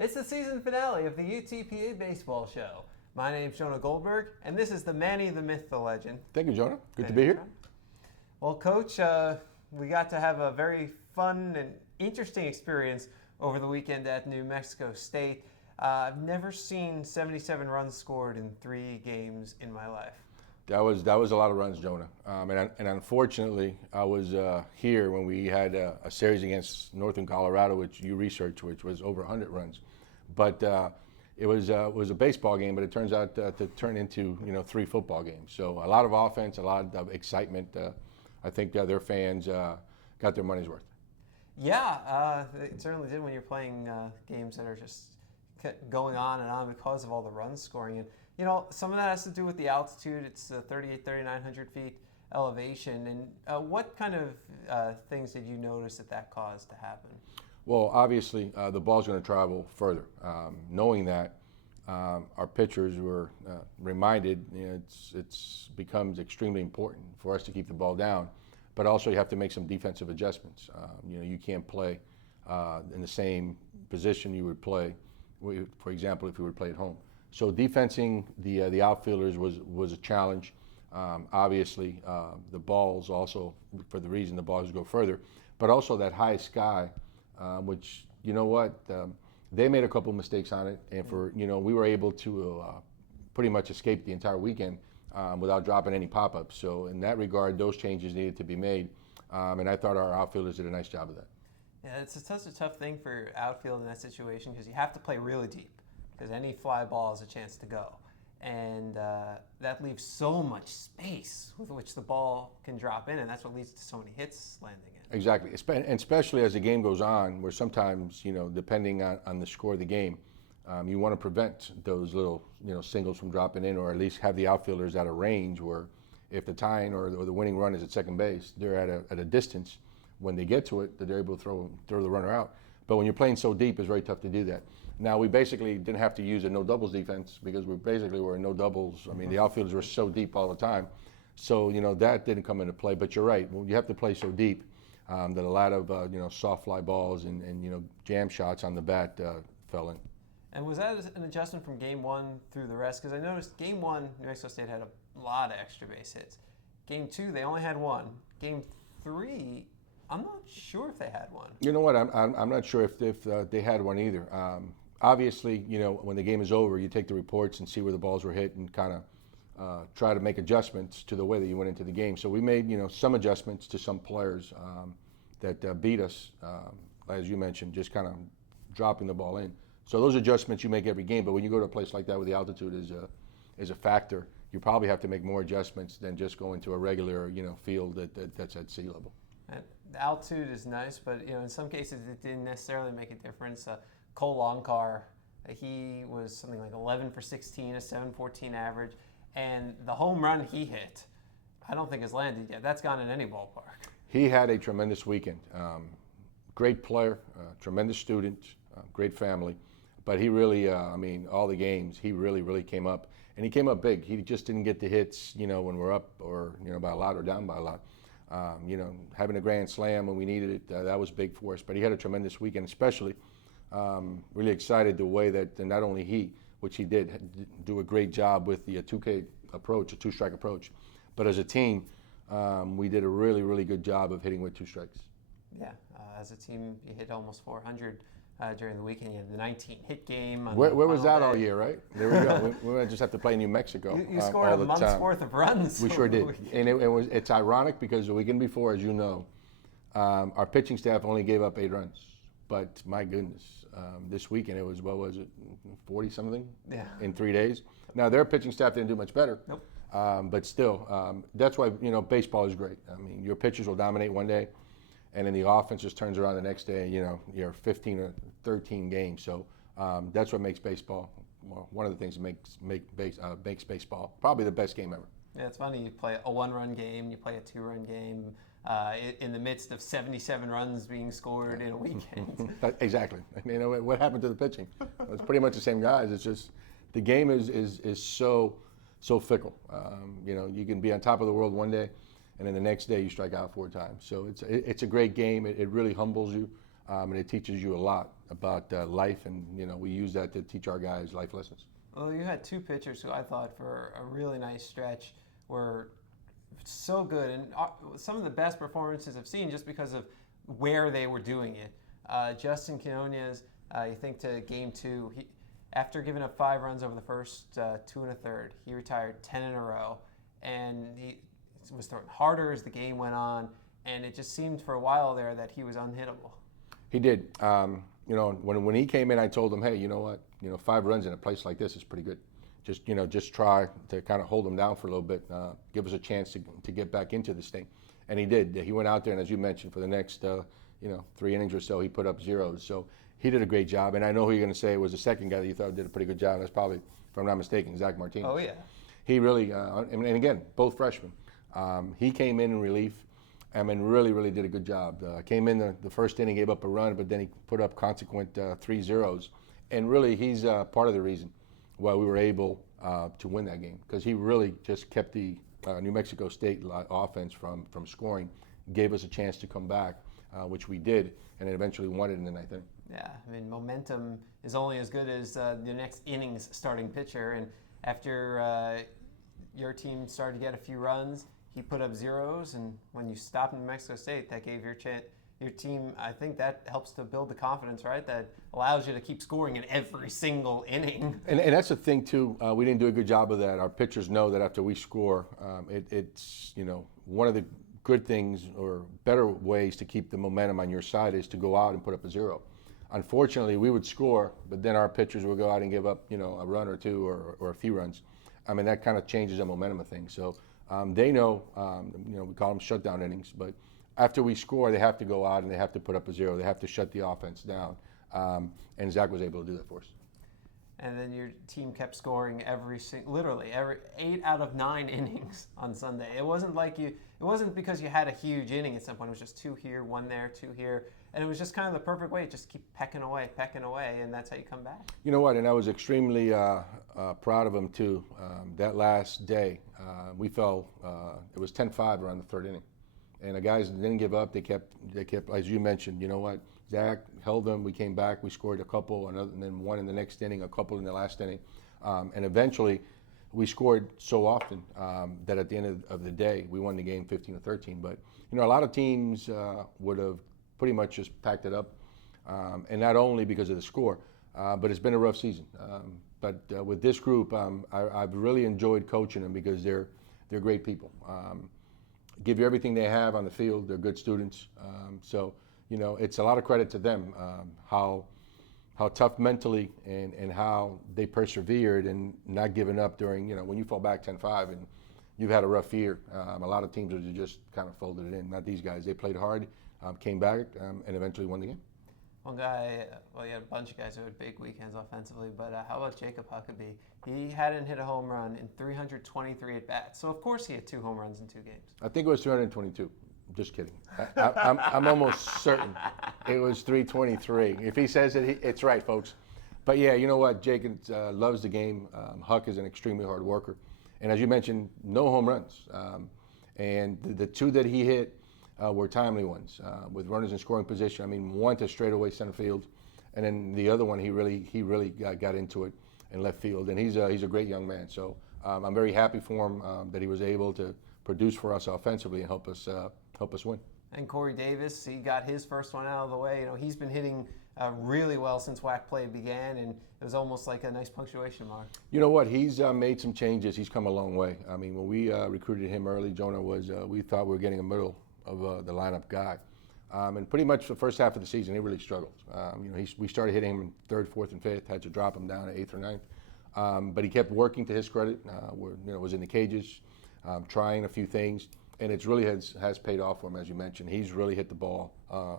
It's the season finale of the UTPA Baseball Show. My name's Jonah Goldberg, and this is the Manny, the Myth, the Legend. Thank you, Jonah. Good to Manny be here. Mantrana. Well, Coach, we got to have a very fun and interesting experience over the weekend at New Mexico State. I've never seen 77 runs scored in 3 games in my life. That was a lot of runs, Jonah. And unfortunately, I was here when we had a series against Northern Colorado, which you researched, which was over 100 runs. But it was a baseball game, but it turns out to turn into 3 football games. So a lot of offense, a lot of excitement. I think their fans got their money's worth. Yeah, it certainly did when you're playing games that are just going on and on because of all the runs scoring. And some of that has to do with the altitude. It's 3,900 feet elevation. And what kind of things did you notice that caused to happen? Well, obviously, the ball's going to travel further. Knowing that, our pitchers were reminded it's becomes extremely important for us to keep the ball down, but also you have to make some defensive adjustments. You can't play in the same position you would play, for example, if you would play at home. So defensing the outfielders was a challenge. Obviously, the balls also, for the reason the balls go further, but also that high sky, which they made a couple mistakes on it, and we were able to pretty much escape the entire weekend without dropping any pop-ups. So in that regard, those changes needed to be made, and I thought our outfilders did a nice job of that. Yeah, it's such a tough thing for outfield in that situation because you have to play really deep because any fly ball has a chance to go. And that leaves so much space with which the ball can drop in, and that's what leads to so many hits landing in. Exactly, and especially as the game goes on, where sometimes, depending on the score of the game, you want to prevent those little, singles from dropping in, or at least have the outfielders at a range where if the tying or the winning run is at second base, they're at a distance when they get to it that they're able to throw the runner out. But when you're playing so deep, it's very tough to do that. Now, we basically didn't have to use a no doubles defense because we basically were in no doubles. I mean, the outfielders were so deep all the time. So, that didn't come into play. But you're right. Well, you have to play so deep that a lot of, soft fly balls and jam shots on the bat fell in. And was that an adjustment from game 1 through the rest? Because I noticed game 1, New Mexico State had a lot of extra base hits. Game 2, they only had 1. Game 3, I'm not sure if they had 1. You know what? I'm not sure if they had one either. Obviously, when the game is over, you take the reports and see where the balls were hit and kind of try to make adjustments to the way that you went into the game. So we made, some adjustments to some players that beat us, as you mentioned, just kind of dropping the ball in. So those adjustments you make every game, but when you go to a place like that where the altitude is a factor, you probably have to make more adjustments than just go into a regular, field that's at sea level. The altitude is nice, but in some cases it didn't necessarily make a difference. Cole Longcar, he was something like 11 for 16, a 714 average, and the home run he hit, I don't think has landed yet. That's gone in any ballpark. He had a tremendous weekend. Great player, tremendous student, great family, but he really, all the games, he really came up, and he came up big. He just didn't get the hits, when we're up or by a lot or down by a lot. Having a grand slam when we needed it, that was big for us. But he had a tremendous weekend, especially. Really excited the way that not only he, which he did, do a great job with the 2K approach, a 2-strike approach, but as a team, we did a really good job of hitting with 2 strikes. Yeah, as a team, you hit almost 400 during the weekend. You had the 19-hit game. Where was that all year, right? There we go. we just have to play New Mexico. You scored a month's worth of runs. We sure did. And it's ironic because the weekend before, as you know, our pitching staff only gave up 8 runs. But my goodness, this weekend it was, 40-something in 3 days. Now, their pitching staff didn't do much better. Nope. But still, that's why, baseball is great. I mean, your pitchers will dominate one day, and then the offense just turns around the next day, you're 15 or 13 games. So that's what makes baseball, one of the things that makes baseball probably the best game ever. Yeah, it's funny. You play a 1-run game, you play a 2-run game in the midst of 77 runs being scored in a weekend. Exactly. What happened to the pitching? It's pretty much the same guys. It's just the game is so fickle. You can be on top of the world one day, and then the next day you strike out 4 times. So it's a great game. It really humbles you, and it teaches you a lot about life, and we use that to teach our guys life lessons. Well, you had two pitchers who I thought for a really nice stretch were so good, and some of the best performances I've seen just because of where they were doing it. Justin Quinones, you think to game 2, after giving up 5 runs over the first 2 1/3, he retired 10 in a row, and he was throwing harder as the game went on, and it just seemed for a while there that he was unhittable. He did. When he came in, I told him, hey, you know what? 5 runs in a place like this is pretty good. Just try to kind of hold him down for a little bit, give us a chance to get back into this thing. And he did. He went out there, and as you mentioned, for the next 3 innings or so, he put up zeros. So he did a great job. And I know who you're going to say was the second guy that you thought did a pretty good job. That's probably, if I'm not mistaken, Zach Martinez. Oh, yeah. He really, and again, both freshmen. He came in relief. Really did a good job. Came in the first inning, gave up a run, but then he put up consequent 3 zeros. And really, he's part of the reason why we were able to win that game, because he really just kept the New Mexico State offense from scoring, gave us a chance to come back, which we did, and it eventually won it in the 9th inning. Yeah, I mean, momentum is only as good as the next inning's starting pitcher, and after your team started to get a few runs, he put up zeros, and when you stopped New Mexico State, that gave your team, I think that helps to build the confidence, right? That allows you to keep scoring in every single inning. And that's the thing, too. We didn't do a good job of that. Our pitchers know that after we score, it's one of the good things or better ways to keep the momentum on your side is to go out and put up a zero. Unfortunately, we would score, but then our pitchers would go out and give up, a run or two or a few runs. I mean, that kind of changes the momentum of things. So they know, we call them shutdown innings, but after we score, they have to go out and they have to put up a zero. They have to shut the offense down. And Zach was able to do that for us. And then your team kept scoring literally every 8 out of 9 innings on Sunday. It wasn't because you had a huge inning at some point. It was just 2 here, 1 there, 2 here. And it was just kind of the perfect way. Just keep pecking away, and that's how you come back. You know what? And I was extremely proud of him, too. That last day, we fell, it was 10-5 around the 3rd inning. And the guys didn't give up. They kept, as you mentioned, you know what? Zach held them. We came back. We scored a couple, and then 1 in the next inning, a couple in the last inning. And eventually, we scored so often that at the end of the day, we won the game 15-13. But, a lot of teams would have pretty much just packed it up. And not only because of the score, but it's been a rough season. But with this group, I've really enjoyed coaching them because they're great people. Give you everything they have on the field. They're good students. So, it's a lot of credit to them, how tough mentally and how they persevered and not giving up during, when you fall back 10-5 and you've had a rough year. A lot of teams have just kind of folded it in. Not these guys. They played hard, came back, and eventually won the game. One guy, you had a bunch of guys who had big weekends offensively, but how about Jacob Huckabee? He hadn't hit a home run in 323 at-bats, so of course he had 2 home runs in 2 games. I think it was 322. Just kidding. I'm almost certain it was 323. If he says it, it's right, folks. But yeah, you know what? Jacob loves the game. Huck is an extremely hard worker. And as you mentioned, no home runs. And the 2 that he hit were timely ones with runners in scoring position. I mean, 1 to straightaway center field, and then the other one he really got into it in left field. And he's a great young man. So I'm very happy for him that he was able to produce for us offensively and help us win. And Corey Davis, he got his first one out of the way. He's been hitting really well since WAC play began, and it was almost like a nice punctuation mark. You know what? He's made some changes. He's come a long way. I mean, when we recruited him early, Jonah we thought we were getting a middle of the lineup guy. And pretty much the first half of the season, he really struggled. We started hitting him in 3rd, 4th, and 5th, had to drop him down to 8th or 9th. But he kept working, to his credit, was in the cages, trying a few things, and it really has paid off for him, as you mentioned. He's really hit the ball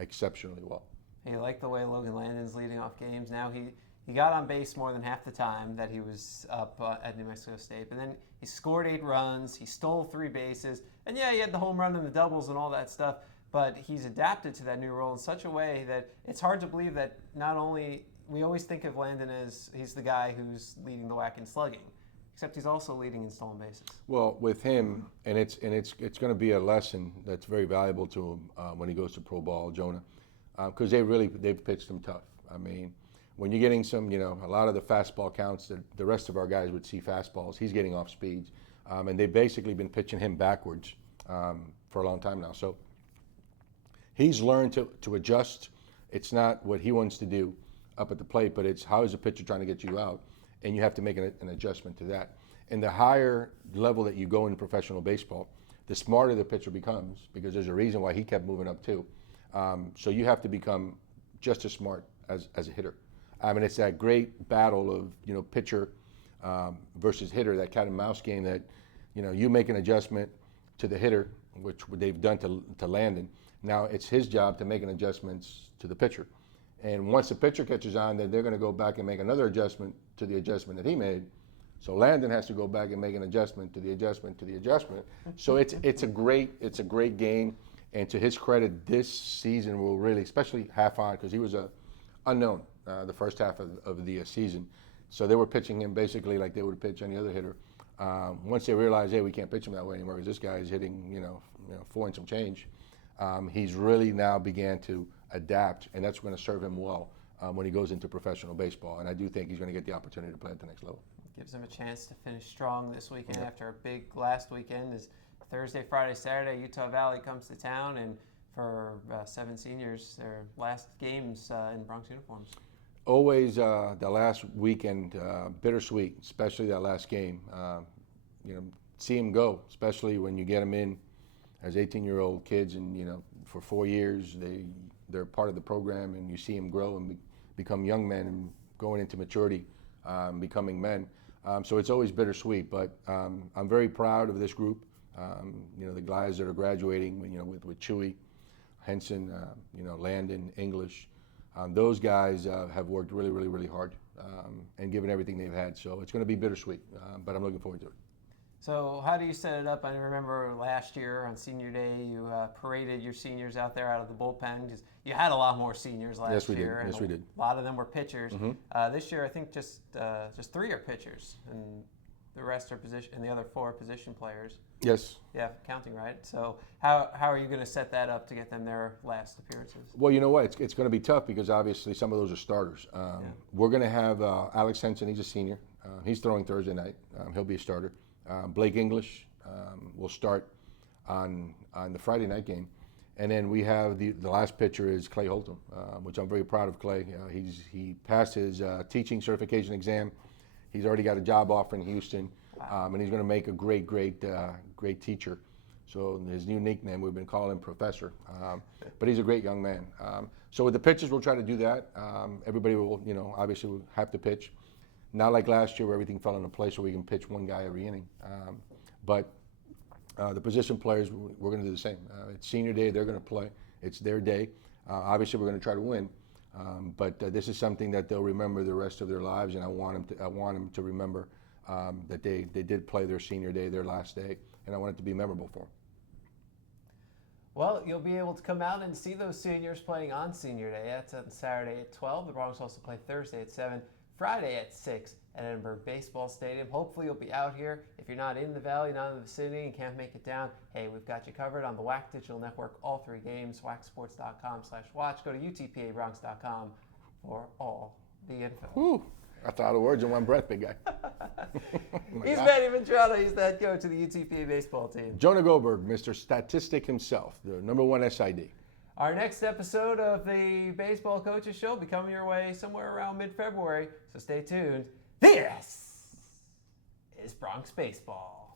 exceptionally well. You like the way Logan Landon's leading off games. Now he got on base more than half the time that he was up at New Mexico State. But then he scored 8 runs, he stole 3 bases, and yeah, he had the home run and the doubles and all that stuff, but he's adapted to that new role in such a way that it's hard to believe that not only, we always think of Landon as he's the guy who's leading the WAC in slugging, except he's also leading in stolen bases. Well, with him, and it's going to be a lesson that's very valuable to him when he goes to pro ball, Jonah, because they've pitched him tough. I mean, when you're getting some, a lot of the fastball counts that the rest of our guys would see fastballs, he's getting off speeds. And they've basically been pitching him backwards for a long time now. So he's learned to adjust. It's not what he wants to do up at the plate, but it's how is the pitcher trying to get you out, and you have to make an adjustment to that. And the higher level that you go in professional baseball, the smarter the pitcher becomes, because there's a reason why he kept moving up too. So you have to become just as smart as a hitter. I mean, it's that great battle of pitcher versus hitter, that cat and mouse game that you make an adjustment to the hitter, which they've done to Landon. Now it's his job to make an adjustments to the pitcher. And once the pitcher catches on, then they're going to go back and make another adjustment to the adjustment that he made. So Landon has to go back and make an adjustment to the adjustment to the adjustment. So it's a great game. And to his credit, this season will really, especially half on, because he was a unknown the first half of the season. So they were pitching him basically like they would pitch any other hitter. Once they realized, hey, we can't pitch him that way anymore because this guy is hitting 4 and some change. He's really now began to adapt, and that's going to serve him well when he goes into professional baseball. And I do think he's going to get the opportunity to play at the next level. Gives him a chance to finish strong this weekend after a big last weekend. Is Thursday, Friday, Saturday, Utah Valley comes to town, and for 7 seniors, their last games in Bronx uniforms. Always the last weekend, bittersweet, especially that last game. See them go, especially when you get them in as 18-year-old kids, and for 4 years they're part of the program, and you see them grow and become young men and going into maturity, becoming men. So it's always bittersweet, but I'm very proud of this group. The guys that are graduating, with Chewy, Henson, Landon, English. Those guys have worked really, really, really hard and given everything they've had. So it's going to be bittersweet, but I'm looking forward to it. So how do you set it up? I remember last year on senior day, you paraded your seniors out there out of the bullpen, because you had a lot more seniors last year. Yes, we did. A lot of them were pitchers. Mm-hmm. This year, I think just 3 are pitchers, and the rest are position, and the other 4 are position players. Yes. Yeah, counting right. So how are you going to set that up to get them their last appearances? Well, you know what? It's going to be tough because obviously some of those are starters. We're going to have Alex Henson. He's a senior. He's throwing Thursday night. He'll be a starter. Blake English will start on the Friday night game. And then we have the last pitcher is Clay Holton, which I'm very proud of Clay. He passed his teaching certification exam. He's already got a job offer in Houston, and he's going to make a great teacher. So his new nickname, we've been calling him Professor. But he's a great young man. So with the pitchers, we'll try to do that. Everybody will, obviously will have to pitch. Not like last year where everything fell into place where we can pitch one guy every inning. But the position players, we're going to do the same. It's senior day, they're going to play. It's their day. Obviously, we're going to try to win. But this is something that they'll remember the rest of their lives, and I want them to remember that they did play their senior day, their last day, and I want it to be memorable for them. Well, you'll be able to come out and see those seniors playing on senior day. That's on Saturday at 12. The Bronx also play Thursday at 7. Friday at 6 at Edinburg Baseball Stadium. Hopefully you'll be out here. If you're not in the Valley, not in the vicinity, and can't make it down, hey, we've got you covered on the WAC Digital Network, all 3 games, wacsports.com/watch. Go to UTPABronx.com for all the info. Whew, I thought of words in one breath, big guy. He's Manny Mantrana. He's the head coach of the UTPA baseball team. Jonah Goldberg, Mr. Statistic himself, the #1 SID. Our next episode of the Baseball Coaches Show will be coming your way somewhere around mid-February, so stay tuned. This is Bronx Baseball.